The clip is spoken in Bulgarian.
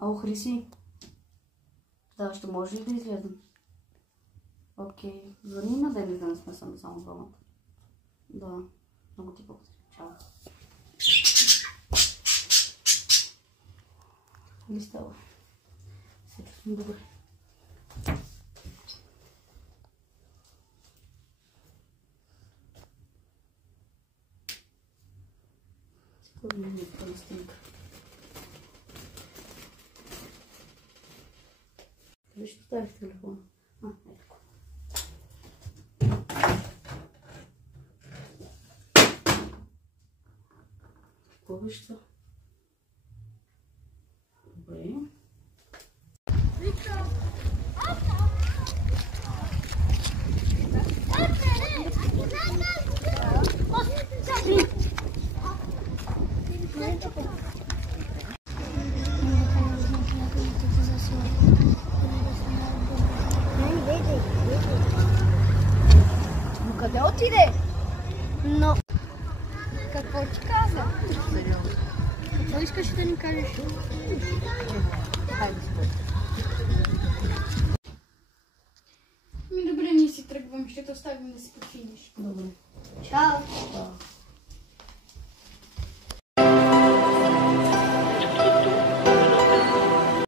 Хриси. Да, ще може ли да излезем? Окей. Звъни на Денис да не сме само двамата. Да. Много ти благодаря. Чао. Не става. Се чувствам добре. Сигурно ми е по-настинка. Къде ще оставиш телефона? Ето. Какво беше това? Добре. Но къде отиде? Но какво ти каза? Сериозно. Какво искаш да ни кажеш? Хайде спой. Добре, ние си тръгвам. Ще те оставим да си починеш. Добре. Чао! Чао.